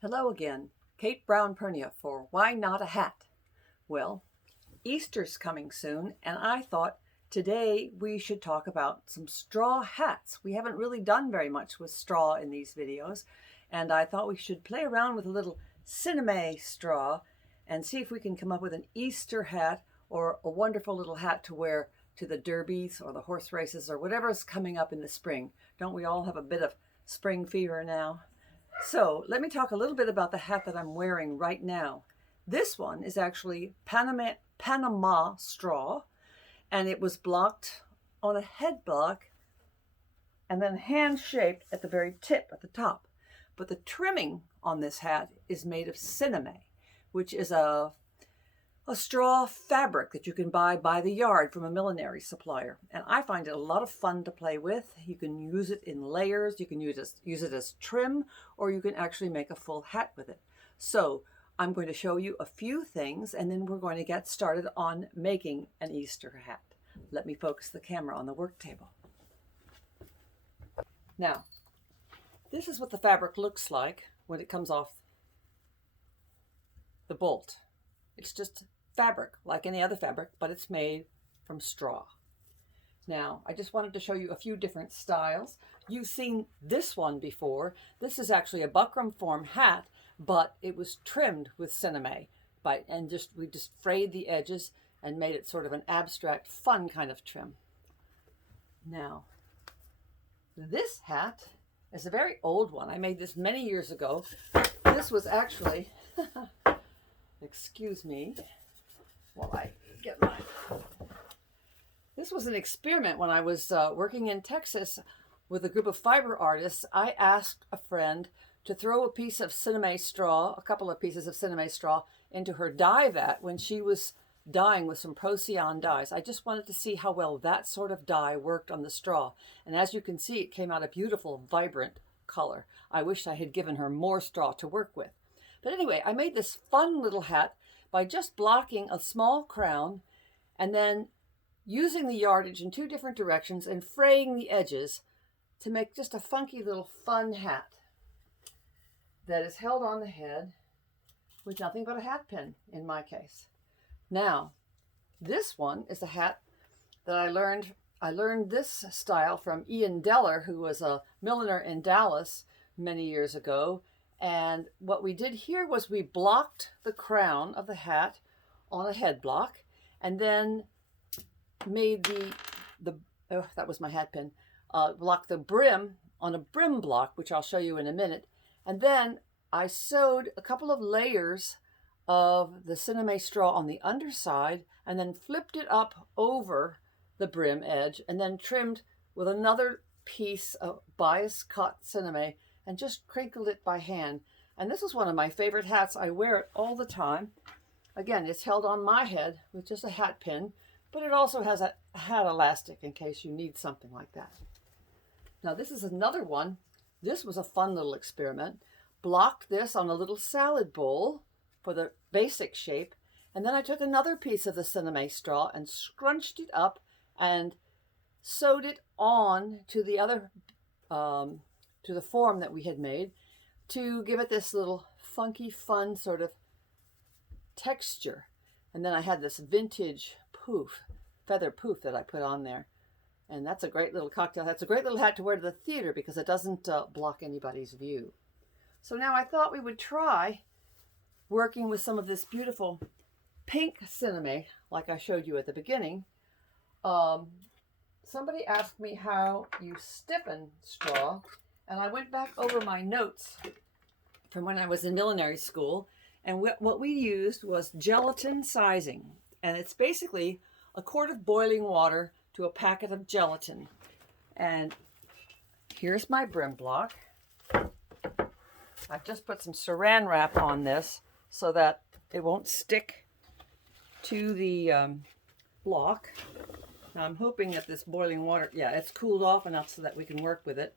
Hello again, Kate Brown Pernia for Why Not a Hat? Well, Easter's coming soon, and I thought today we should talk about some straw hats. We haven't really done very much with straw in these videos, and I thought we should play around with a little sinamay straw and see if we can come up with an Easter hat or a wonderful little hat to wear to the derbies or the horse races or whatever's coming up in the spring. Don't we all have a bit of spring fever now? So let me talk a little bit about the hat that I'm wearing right now. This one is actually Panama straw, and it was blocked on a head block and then hand shaped at the very tip at the top. But the trimming on this hat is made of sinamay, which is a straw fabric that you can buy by the yard from a millinery supplier. And I find it a lot of fun to play with. You can use it in layers, you can use it as trim, or you can actually make a full hat with it. So I'm going to show you a few things, and then we're going to get started on making an Easter hat. Let me focus the camera on the work table. Now, this is what the fabric looks like when it comes off the bolt. It's just fabric like any other fabric, but it's made from straw. Now, I just wanted to show you a few different styles. You've seen this one before. This is actually a buckram form hat, but it was trimmed with sinamay we just frayed the edges and made it sort of an abstract, fun kind of trim. Now, this hat is a very old one. I made this many years ago. This was actually, excuse me, while I get mine. This was an experiment when I was working in Texas with a group of fiber artists. I asked a friend to throw a piece of sinamay straw, a couple of pieces of sinamay straw, into her dye vat when she was dyeing with some Procyon dyes. I just wanted to see how well that sort of dye worked on the straw. And as you can see, it came out a beautiful, vibrant color. I wish I had given her more straw to work with. But anyway, I made this fun little hat by just blocking a small crown and then using the yardage in two different directions and fraying the edges to make just a funky little fun hat that is held on the head with nothing but a hat pin in my case. Now, this one is a hat that I learned this style from Ian Deller, who was a milliner in Dallas many years ago. And what we did here was we blocked the crown of the hat on a head block and then made that was my hat pin, blocked the brim on a brim block, which I'll show you in a minute. And then I sewed a couple of layers of the sinamay straw on the underside and then flipped it up over the brim edge and then trimmed with another piece of bias cut sinamay and just crinkled it by hand. And this is one of my favorite hats. I wear it all the time. Again, it's held on my head with just a hat pin, but it also has a hat elastic in case you need something like that. Now, this is another one. This was a fun little experiment. Blocked this on a little salad bowl for the basic shape, and then I took another piece of the sinamay straw and scrunched it up and sewed it on to the other to the form that we had made to give it this little funky, fun sort of texture. And then I had this vintage feather poof that I put on there. And that's a great little cocktail. That's a great little hat to wear to the theater because it doesn't block anybody's view. So now I thought we would try working with some of this beautiful pink sinamay, like I showed you at the beginning. Somebody asked me how you stiffen straw, and I went back over my notes from when I was in millinery school, and what we used was gelatin sizing. And it's basically a quart of boiling water to a packet of gelatin. And here's my brim block. I've just put some saran wrap on this so that it won't stick to the block. Now I'm hoping that this boiling water, it's cooled off enough so that we can work with it.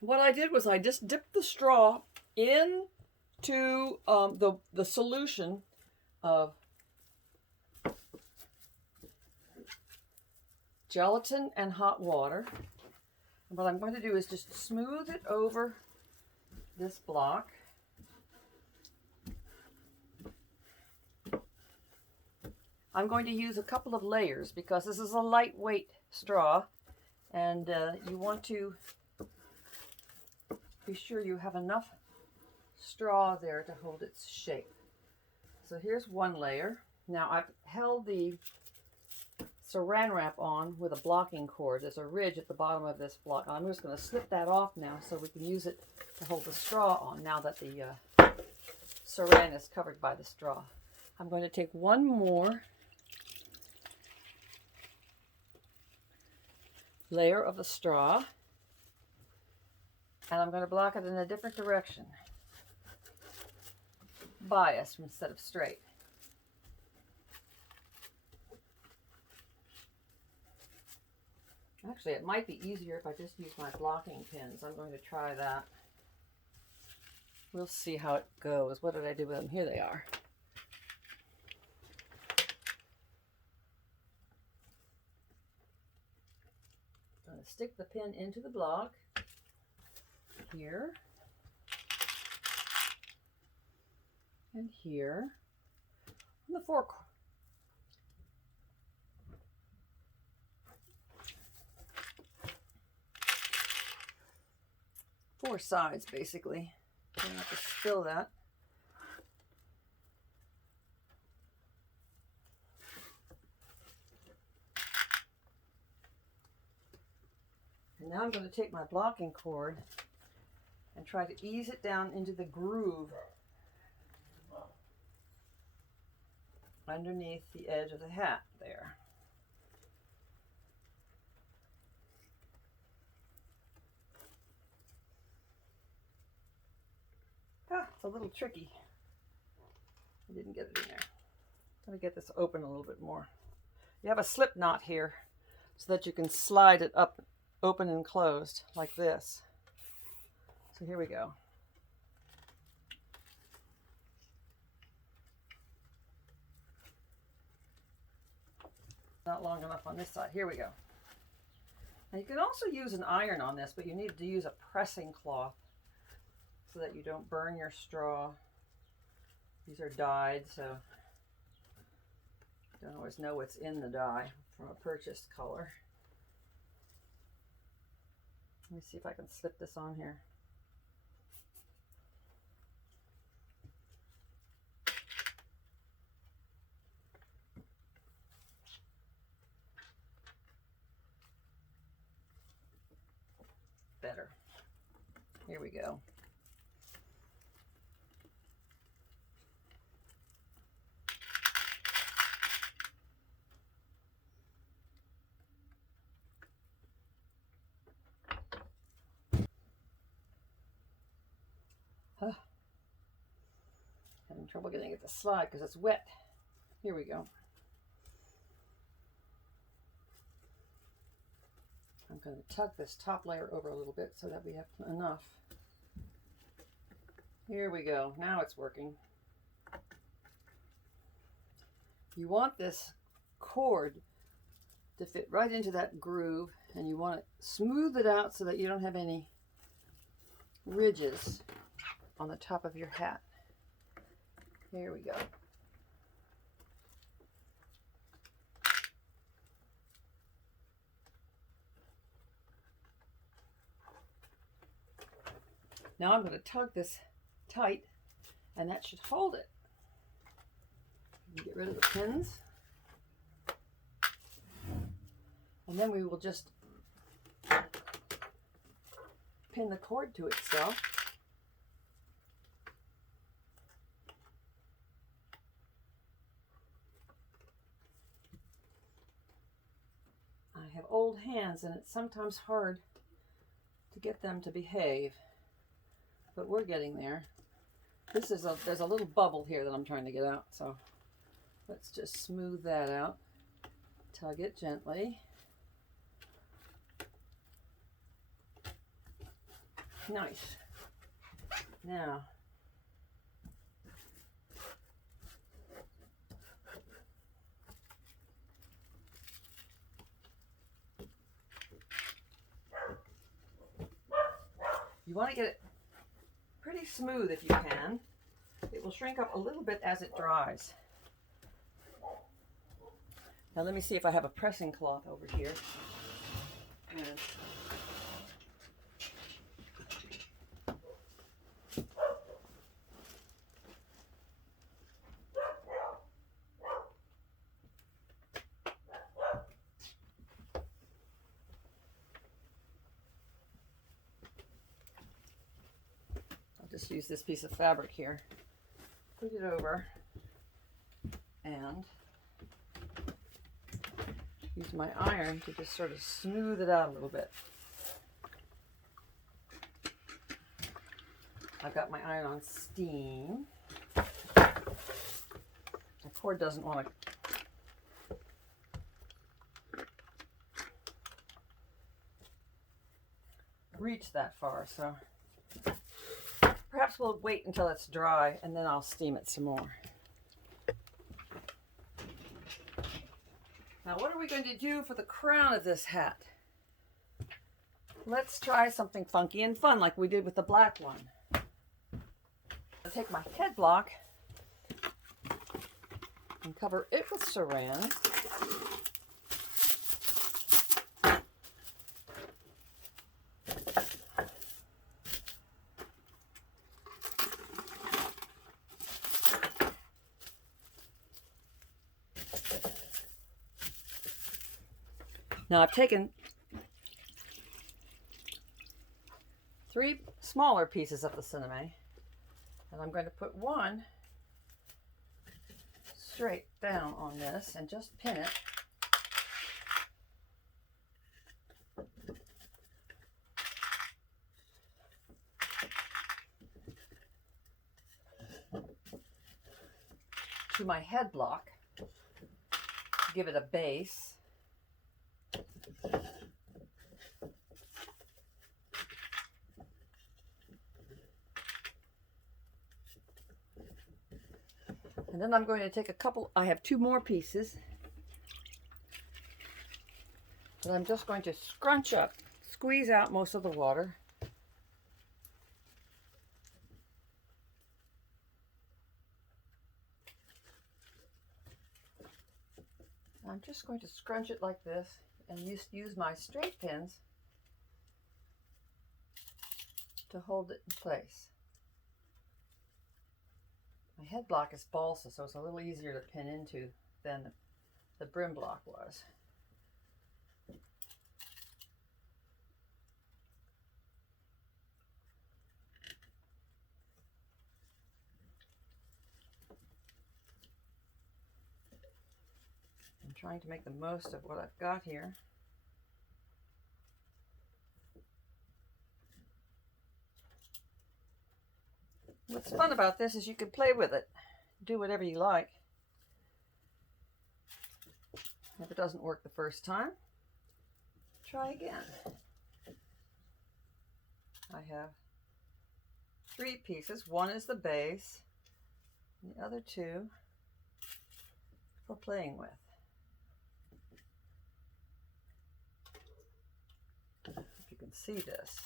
What I did was I just dipped the straw into the solution of gelatin and hot water. And what I'm going to do is just smooth it over this block I'm going to use a couple of layers because this is a lightweight straw, and you want to be sure you have enough straw there to hold its shape. So here's one layer. Now I've held the saran wrap on with a blocking cord. There's a ridge at the bottom of this block. I'm just going to slip that off now so we can use it to hold the straw on now that the saran is covered by the straw. I'm going to take one more layer of the straw, and I'm going to block it in a different direction, biased instead of straight. Actually, it might be easier if I just use my blocking pins. I'm going to try that. We'll see how it goes. What did I do with them? Here they are. I'm going to stick the pin into the block here and here on the four sides, basically. I'm going to have to spill that. And now I'm going to take my blocking cord and try to ease it down into the groove underneath the edge of the hat there. It's a little tricky. I didn't get it in there. Let me get this open a little bit more. You have a slip knot here so that you can slide it up, open and closed like this. So here we go. Not long enough on this side. Here we go. Now you can also use an iron on this, but you need to use a pressing cloth so that you don't burn your straw. These are dyed, so you don't always know what's in the dye from a purchased color. Let me see if I can slip this on here. Better. Here we go. Having trouble getting it to slide because it's wet. Here we go. I'm going to tug this top layer over a little bit so that we have enough. Here we go. Now it's working. You want this cord to fit right into that groove, and you want to smooth it out so that you don't have any ridges on the top of your hat. Here we go. Now I'm going to tug this tight, and that should hold it. Get rid of the pins. And then we will just pin the cord to itself. I have old hands, and it's sometimes hard to get them to behave, but we're getting there. There's a little bubble here that I'm trying to get out, so let's just smooth that out. Tug it gently. Nice. Now, you want to get it pretty smooth if you can. It will shrink up a little bit as it dries. Now let me see if I have a pressing cloth over here. And I'll just use this piece of fabric here. Put it over and use my iron to just sort of smooth it out a little bit. I've got my iron on steam. My cord doesn't want to reach that far, so perhaps we'll wait until it's dry and then I'll steam it some more. Now, what are we going to do for the crown of this hat? Let's try something funky and fun like we did with the black one. I'll take my head block and cover it with saran. Now I've taken 3 smaller pieces of the sinamay, and I'm going to put one straight down on this and just pin it. To my head block to give it a base. And then I'm going to take a couple, I have 2 more pieces, but I'm just going to scrunch up, squeeze out most of the water. I'm just going to scrunch it like this and use my straight pins to hold it in place. My head block is balsa, so it's a little easier to pin into than the brim block was. I'm trying to make the most of what I've got here. What's fun about this is you can play with it, do whatever you like. If it doesn't work the first time, try again. I have 3 pieces. One is the base, and the other 2 for playing with. If you can see this.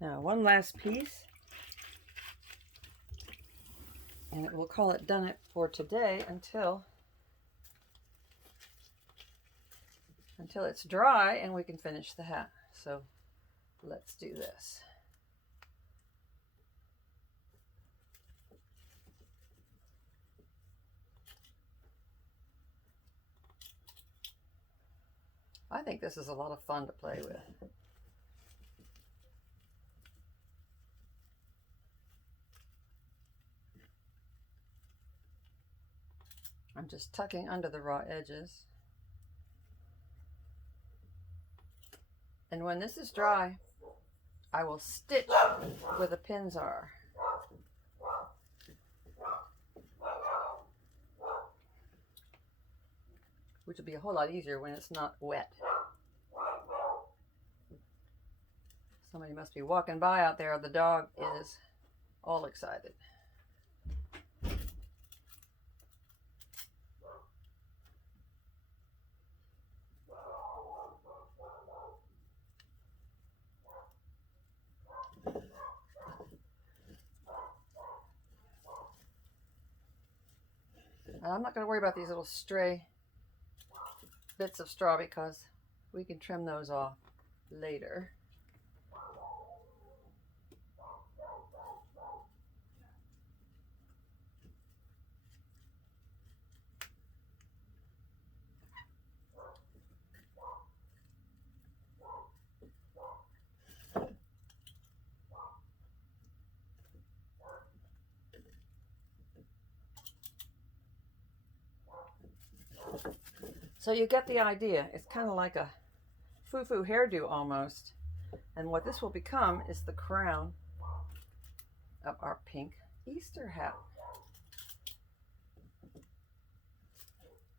Now, one last piece, and we'll call it done it for today until it's dry and we can finish the hat. So let's do this. I think this is a lot of fun to play with. I'm just tucking under the raw edges. And when this is dry, I will stitch where the pins are. Which will be a whole lot easier when it's not wet. Somebody must be walking by out there. The dog is all excited. I'm not going to worry about these little stray bits of straw because we can trim those off later. So you get the idea. It's kind of like a foo-foo hairdo almost. And what this will become is the crown of our pink Easter hat.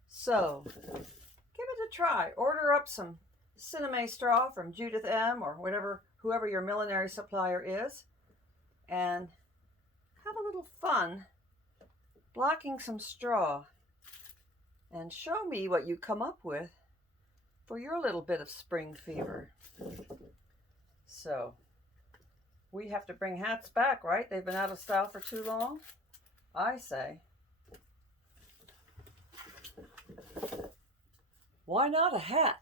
So give it a try. Order up some sinamay straw from Judith M. or whoever your millinery supplier is, and have a little fun blocking some straw. And show me what you come up with for your little bit of spring fever. So, we have to bring hats back, right? They've been out of style for too long, I say. Why not a hat?